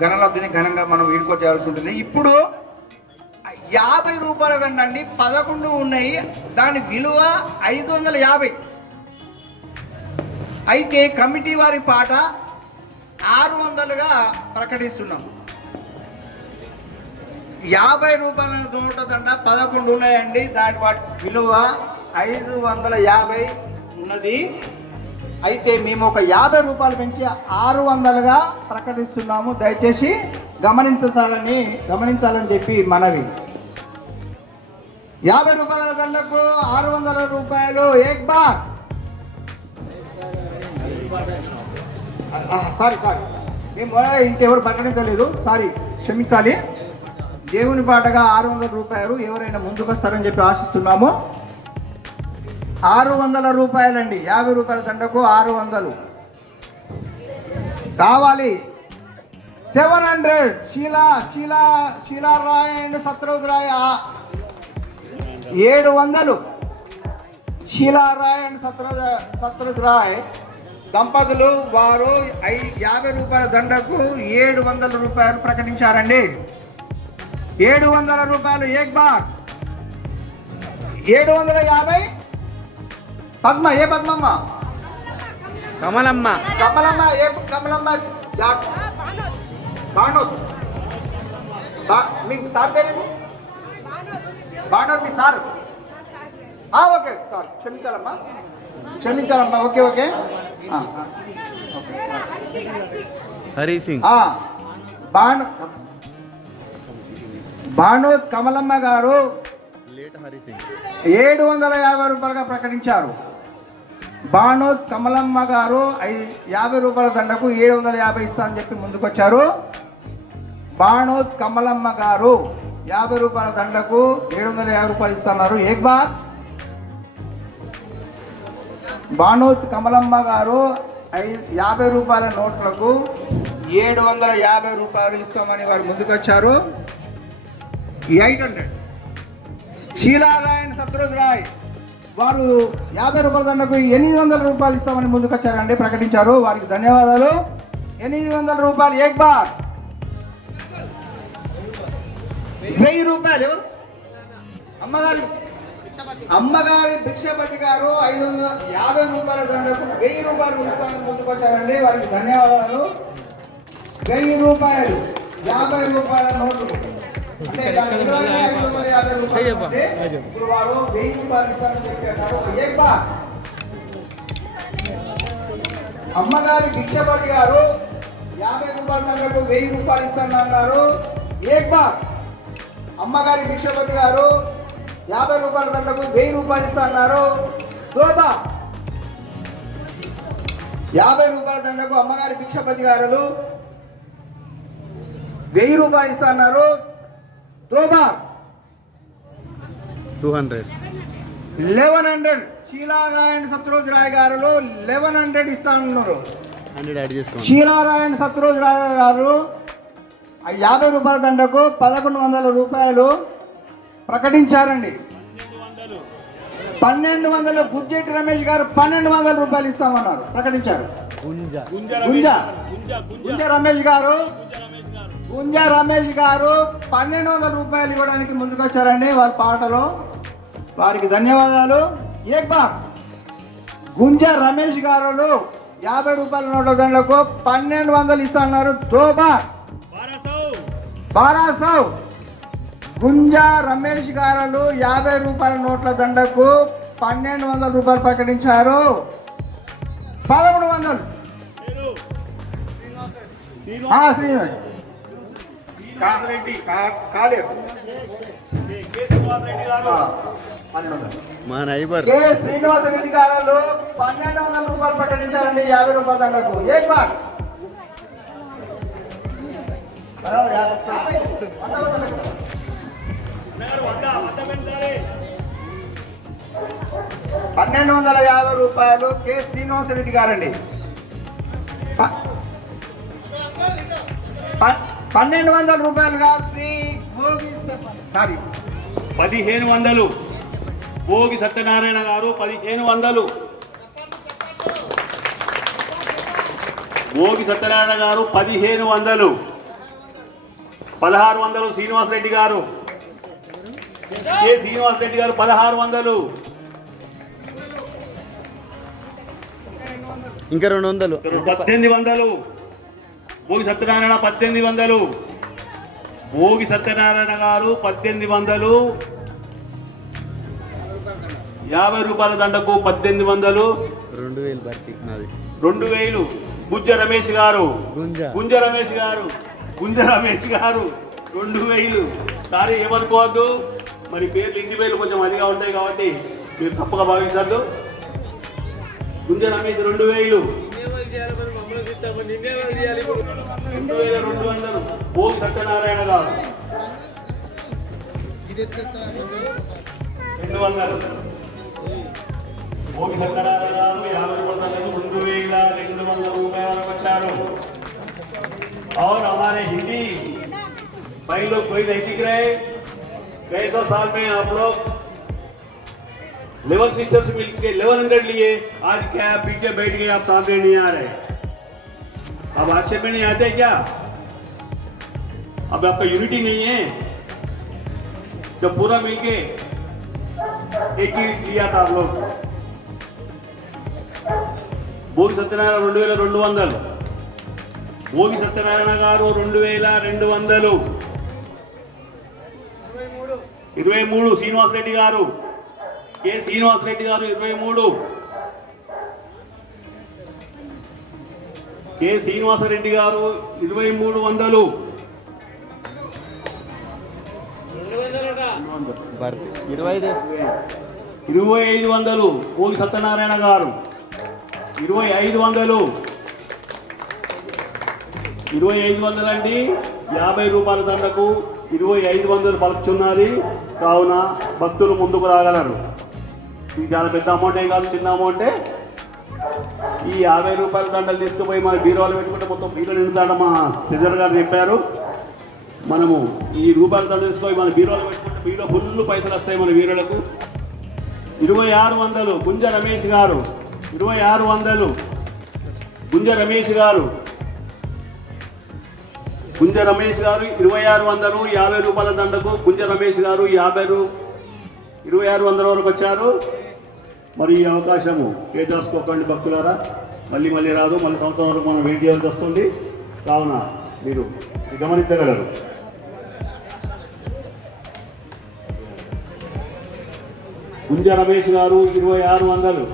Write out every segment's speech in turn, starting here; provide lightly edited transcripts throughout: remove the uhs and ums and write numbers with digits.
ఘనలబ్ధిని ఘనంగా మనం వీడుకో చేయాల్సి ఉంటుంది. ఇప్పుడు 50 రూపాయల దండండి 11 ఉన్నాయి, దాని విలువ 550. అయితే కమిటీ వారి పాట 600గా ప్రకటిస్తున్నాం. 50 రూపాయల నోట దండ 11 ఉన్నాయండి, దాని వాటి విలువ 550 ఉన్నది. అయితే మేము ఒక 50 రూపాయలు పెంచి 600గా ప్రకటిస్తున్నాము. దయచేసి గమనించాలని చెప్పి మనవి. 50 రూపాయల దండకు 600 రూపాయలు ఏక్ బార్. సారీ మేము ఇంకెవరు ప్రకటించలేదు, సారీ క్షమించాలి. దేవుని పాటగా 600 రూపాయలు ఎవరైనా ముందుకు వస్తారని చెప్పి ఆశిస్తున్నాము. 600 రూపాయలండి, 50 రూపాయల దండకు 600 కావాలి. 700 శీలారాయ్ అండ్ సత్రోజ్ రాయ్ 700. శీలారాయ్ అండ్ సత్రోజ్ రాయ్ దంపతులు వారు 50 రూపాయల దండకు 700 రూపాయలు ప్రకటించారండి. 700 రూపాయలు ఏక్ బార్. 750 పద్మ. ఏ పద్మమ్మ? కమలమ్మ. ఏ కమలమ్మ? బాణోత్. మీకు సార్ పేరు? బాణోత్ మీ సార్? ఓకే సార్, క్షమించాలమ్మా. ఓకే. హరి సింగ్. బాణోత్ కమలమ్మ గారు 750 రూపాయలుగా ప్రకటించారు. బాణోత్ కమలమ్మ గారు 50 రూపాయల దండకు 750 ఇస్తానని చెప్పి ముందుకొచ్చారు. బాణోత్ కమలమ్మ గారు 50 రూపాయల దండకు 750 రూపాయలు ఇస్తున్నారు. ఏక్ బార్. బాణోత్ కమలమ్మ గారు 50 రూపాయల నోట్లకు 750 రూపాయలు ఇస్తామని వారు ముందుకొచ్చారు. 800. శీలారాయణ్ సత్రోజ్ రాయ్ వారు 50 రూపాయల దండకు 800 రూపాయలు ఇస్తామని ముందుకొచ్చారండి, ప్రకటించారు. వారికి ధన్యవాదాలు. 800 రూపాయలు ఏక్ బార్. 1000 రూపాయలు అమ్మగారి భిక్షపతి గారు 550 రూపాయల దండకు 1000 రూపాయలు ఇస్తామని ముందుకొచ్చారండి, వారికి ధన్యవాదాలు. 1000 రూపాయలు 50 రూపాయల నోటు అంటే ఇప్పుడు వారు 1000 రూపాయలు ఇస్తామని చెప్పారు. ఏక్ బార్. అమ్మగారి భిక్షపతి గారు 50 రూపాయల దండకు 1000 రూపాయలు ఇస్తానన్నారు. ఏక్ బార్. అమ్మగారి భిక్షపతి గారు 50 రూపాయల దండకు 1000 రూపాయలు ఇస్తాన్నారు. దో బార్. 50 రూపాయల దండకు అమ్మగారి భిక్షపతి గారు 1000 రూపాయలు ఇస్తాన్నారు. దో బార్. 200. 1100. శీలారాయణ్ సత్రోజ్ రాయ్ గారు 1100 ఇస్తానన్నారు. శీలారాయణ్ సత్రోజ్ రాయ్ గారు 50 రూపాయల దండకు 1100 రూపాయలు ప్రకటించారండి. 1200. గుజ్జెట్టి రమేష్ గారు 1200 రూపాయలు ఇస్తామన్నారు, ప్రకటించారు. గుంజ రమేష్ గారు 1200 రూపాయలు ఇవ్వడానికి ముందుకొచ్చారండి వారి పాటలో, వారికి ధన్యవాదాలు. ఏక్ బార్. గుంజ రమేష్ గారు 50 రూపాయల నోట్ల దండకు 1200 ఇస్తున్నారు. దో బార్. 1200. గుంజ రమేష్ గారు 50 రూపాయల నోట్ల దండకు 1200 రూపాయలు ప్రకటించారు. 1100. శ్రీనివాస్ మా నైబర్ కె శ్రీనివాస రెడ్డి గారు 1200 రూపాయలు ప్రకటించారండి 50 రూపాయల దండకు. ఏక్ బార్. 1250 రూపాయలు కె శ్రీనివాస రెడ్డి గారండి. 1200 రూపాయలుగా శ్రీ భోగి 1500. భోగి సత్యనారాయణ గారు 1500. భోగి సత్యనారాయణ గారు 1500. 1600 శ్రీనివాసరెడ్డి గారు. కె శ్రీనివాసరెడ్డి గారు 1600. ఇంకా 200. 1800. భోగి సత్యనారాయణ 1800. భోగి సత్యనారాయణ గారు 1800. 50 రూపాయల దండకు 1800. 2000 భర్తీ నాది. 2000. గుంజ రమేష్ గారు. గుంజ. గుంజ రమేష్ గారు. గుంజ రమేష్ గారు 2000. సారీ ఏమనుకోవద్దు, మరి పేర్లు ఇంటి పేర్లు కొంచెం అదిగా ఉంటాయి కాబట్టి మీరు తప్పుగా భావించద్దు. గుంజ రమేష్ 2000. 2200. భోగి సత్యనారాయణ గారు 200. భోగి సత్యనారాయణ గారు 50 రూపాయలు 2200 రూపాయలు వచ్చారు. और हमारे हिंदी भाई लोग कोई नहीं दिख रहे. कई सौ साल में आप लोग 11 सिस्टर्स मिलके 1100 लिए. आज क्या पीछे बैठ गए, आप सामने नहीं आ रहे. अब आक्षेप में नहीं आते क्या? अब आपका यूनिटी नहीं है. जब पूरा मिलके एक ही लिया था आप लोग. भोगी सत्यनारायण 2200. భోగి సత్యనారాయణ గారు 2200. 23 శ్రీనివాసరెడ్డి గారు. కె శ్రీనివాసరెడ్డి గారు 23. కె శ్రీనివాసరెడ్డి గారు 2300. భర్తీ 25. 2500. భోగి సత్యనారాయణ గారు 2500. 2500 అండి. 50 రూపాయల దండకు 2500 పలుకుతున్నది. కావున భక్తులు ముందుకు రాగలరు. ఇది చాలా పెద్ద అమౌంటే కాదు, చిన్న అమౌంటే. ఈ 50 రూపాయల దండలు తీసుకుపోయి మన బీరోలు పెట్టుకుంటే మొత్తం బీరో నిండుతాడ. మా ట్రెజర్ గారు చెప్పారు, మనము ఈ రూపాయల దండ తీసుకొని మన బీరోలు పెట్టుకుంటే బీరో ఫుల్ పైసలు వస్తాయి మన బీరోలకు. 2600. గుంజ రమేష్ గారు 2600. గుంజ రమేష్ గారు 2600. 50 రూపాయల దండకు గుంజ రమేష్ గారు 2600 వరకు వచ్చారు. మరి ఈ అవకాశము కేటాసుకోకండి భక్తులారా. మళ్ళీ రాదు. మళ్ళీ సంవత్సరం వరకు మనం వెయిట్ చేయాల్సి వస్తుంది. కావున మీరు గమనించగలరు. గుంజ రమేష్ గారు 2600.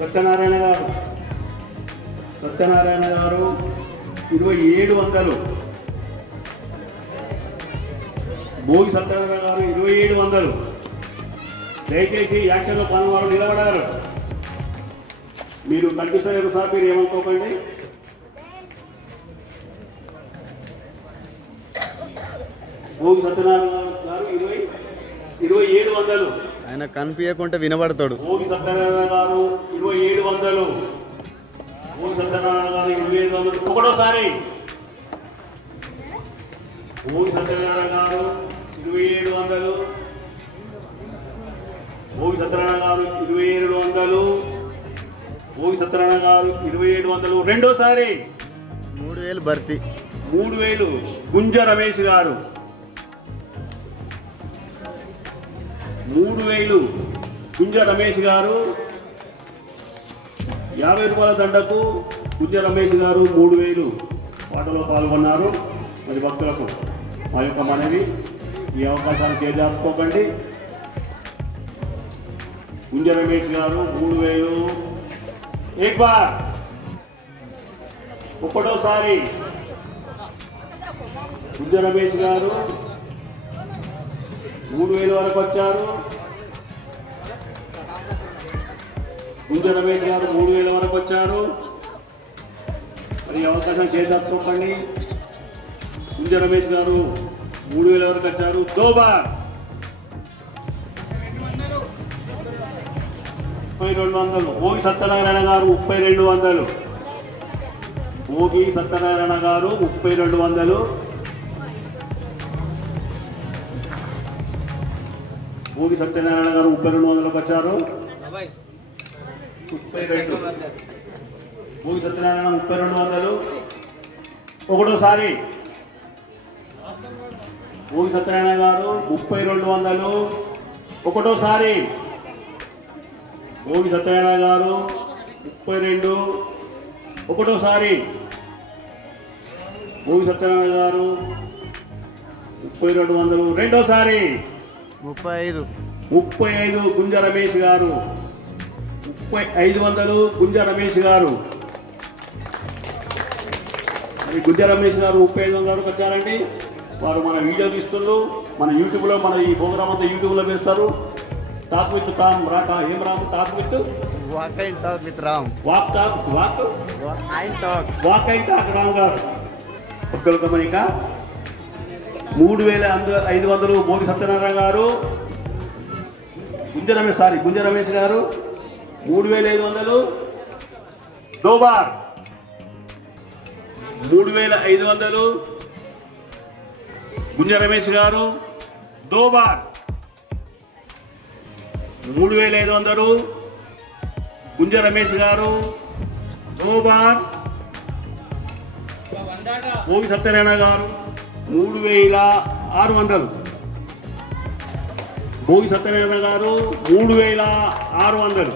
సత్యనారాయణ గారు 2700. భోగి సత్యనారాయణ గారు 2700. దయచేసి యాక్షన్లో పాల్గొనవారు నిలబడారు. మీరు కనిపిస్తారు సార్, మీరు ఏమనుకోకండి. భోగి సత్యనారాయణ గారు 2700. ఆయన కనిపించకుంటే వినబడతాడు. భోగి సత్యనారాయణ గారు 2700. భోగి సత్యనారాయణ గారు 2500. ఒకటోసారి భోగి సత్యనారాయణ గారు 2700. భోగి సత్యనారాయణ గారు 2700. భోగి సత్యనారాయణ గారు 2700. రెండోసారి 3000 భర్తీ. 3000. గుంజ రమేష్ గారు 3000. గుంజ రమేష్ గారు 50 రూపాయల దండకు గుంజ రమేష్ గారు 3000 పాటలో పాల్గొన్నారు. మరి భక్తులకు మా యొక్క మనవి, ఈ అవకాశాన్ని చేజార్చుకోకండి. గుంజ రమేష్ గారు 3000. एक बार ఒకటోసారి గుంజ రమేష్ గారు 3000 వరకు వచ్చారు. గుంజ రమేష్ గారు 3000 వరకు వచ్చారు. మరి అవకాశం చేద్దాండి. గుంజ రమేష్ గారు 3000 వరకు వచ్చారు. 2 बार 3200. భోగి సత్యనారాయణ గారు 3200. భోగి సత్యనారాయణ గారు 3200. భోగి సత్యనారాయణ గారు 3200 వచ్చారు. 32. భోగి సత్యనారాయణ 3200. ఒకటోసారి భోగి సత్యనారాయణ గారు 3200. ఒకటోసారి భోగి సత్యనారాయణ గారు 32. ఒకటోసారి భోగి సత్యనారాయణ గారు 3200. రెండోసారి 35 గుంజ రమేష్ గారు 500 గుంజ రమేష్ గారు. మరి గుంజ రమేష్ గారు 3500 వచ్చారండి. వారు మన వీడియో తీస్తున్నారు, మన యూట్యూబ్లో మన ఈ ప్రోగ్రామ్ అంతా యూట్యూబ్లో వేస్తారు. టాక్ విత్ టామ్ రాక ఏం Ram talk with walk and talk with Ram. Walk and talk Ram గారు. ఒక్కరు గమనిక 3500 భోగి సత్యనారాయణ గారు. గుంజ రమేష్ గారు 3500. దోబార్ 3500. గుంజ రమేష్ గారు దోబార్ 3500. గుంజ రమేష్ గారు దోబార్. భోగి సత్యనారాయణ గారు 3600. భోగి సత్యనారాయణ గారు 3600.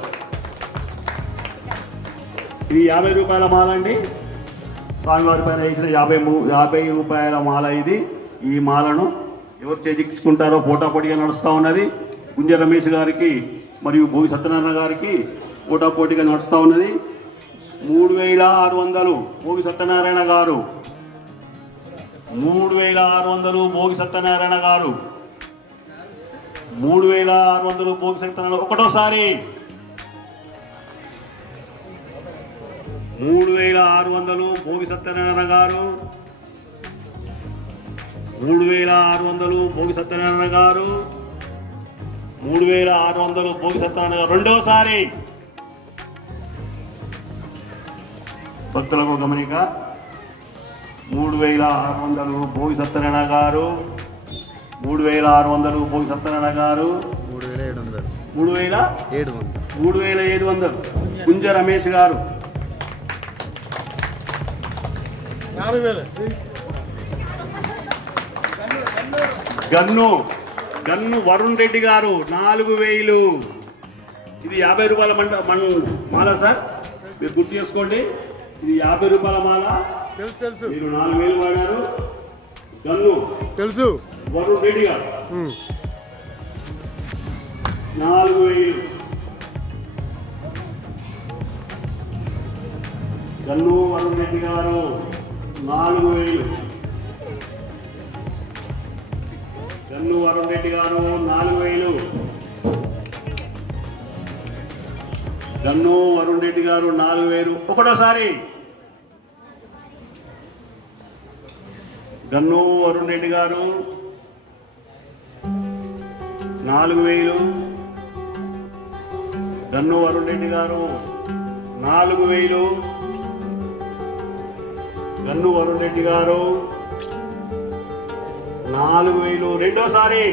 ఇది 50 రూపాయల మాల అండి. స్వామివారి పైన వేసిన 50 రూపాయల మాల ఇది. ఈ మాలను ఎవరు చేజిక్కుంటారో పోటాపోటీగా నడుస్తూ ఉన్నది. గుంజ రమేష్ గారికి మరియు భోగి సత్యనారాయణ గారికి పోటాపోటీగా నడుస్తూ ఉన్నది. 3600 భోగి సత్యనారాయణ గారు. 3600 భోగి సత్యనారాయణ గారు. 3600 భోగి సత్యనారాయణ. ఒకటోసారి 3600 భోగి సత్యనారాయణ గారు. 3600 భోగి సత్యనారాయణ గారు. 3600 భోగి సత్యనారాయణ గారు. రెండోసారి భక్తులకు గమనిక 3600 భోగి సత్యనారాయణ గారు. 3600 భోగి సత్యనారాయణ గారు. 3700 గుంజ రమేష్ గారు. 50,000. గన్ను వరుణ్ రెడ్డి గారు 4000. ఇది 50 రూపాయల మాల సార్, మీరు గుర్తు చేసుకోండి. ఇది 50 రూపాయల మాల. తెలుసు మీరు 4000 వాడారు. గన్ను తెలుసు. వరుణ్ రెడ్డి గారు 4000. గన్ను వరుణ్ రెడ్డి గారు 4000. గన్ను వరుణ్ రెడ్డి గారు 4000. గన్ను వరుణ్ రెడ్డి గారు 4000. ఒకటోసారి గన్ను వరుణ్ రెడ్డి గారు 4000. గన్ను వరుణ్ రెడ్డి గారు 4000. గన్ను వరుణ్ రెడ్డి గారు 4000. రెండోసారి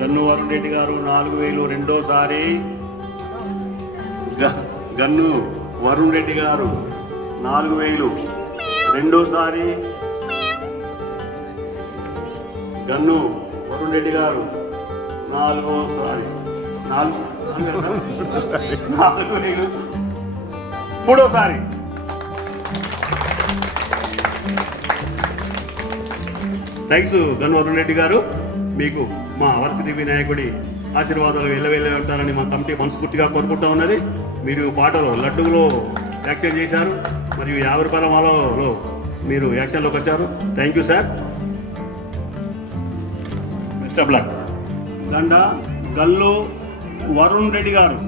గన్ను వరుణ్ రెడ్డి గారు 4000. రెండోసారి గన్ను వరుణ్ రెడ్డి గారు 4000. రెండోసారి గన్ను వరుణ్ రెడ్డి గారు 4సారి 4000. మూడోసారి థ్యాంక్స్ గన్ను వరుణ్ రెడ్డి గారు. మీకు మా వరసిద్ధి వినాయకుడి ఆశీర్వాదాలు వెళ్ళవెళ్ళ ఉంటారని మా కమిటీ మనస్ఫూర్తిగా కోరుకుంటూ ఉన్నది. మీరు పాటలో లడ్డూలో యాక్షన్ చేశారు మరియు 50 రూపాయల మాలలో మీరు యాక్షన్లోకి వచ్చారు. Thank you sir. Mister black దండ గల్లు వరుణ్ రెడ్డి గారు.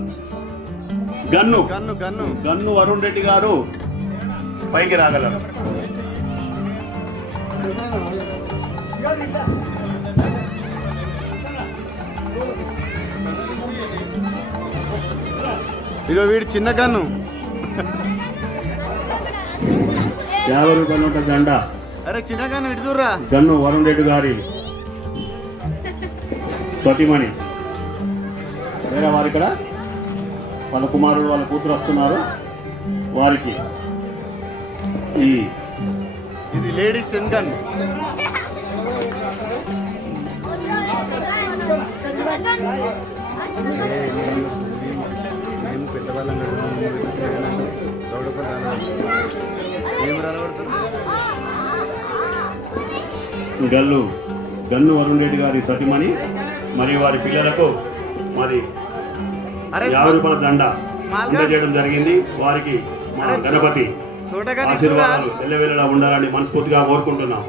గన్ను వరుణ్ రెడ్డి గారు పైకి రాగలరు. ఇదో వీడు చిన్న గన్ను 50 రూపాయలు ఉంటుంది దండ. అరే చిన్న గన్ను ఇటు చూడరా. గన్ను వరుణ్ రెడ్డి గారి స్వతిమణి వేరే వారు ఇక్కడ వాళ్ళ కుమారుడు వాళ్ళ కూతురు వస్తున్నారు. వారికి ఈ ఇది లేడీస్ 10 గన్. మేము పెద్దవాళ్ళం ఏం రాలబడతారు. గన్ను వరుణ్ రెడ్డి గారి సతిమణి మరియు వారి పిల్లలకు మరి అరే 50 రూపాయల దండ స్మాల్ గా. అందజేయడం జరిగింది. వారికి మా అరే గణపతి చూడగా ఆశీర్వాదాలు ఎల్లవేళలా ఉండాలని మనస్ఫూర్తిగా కోరుకుంటున్నాం.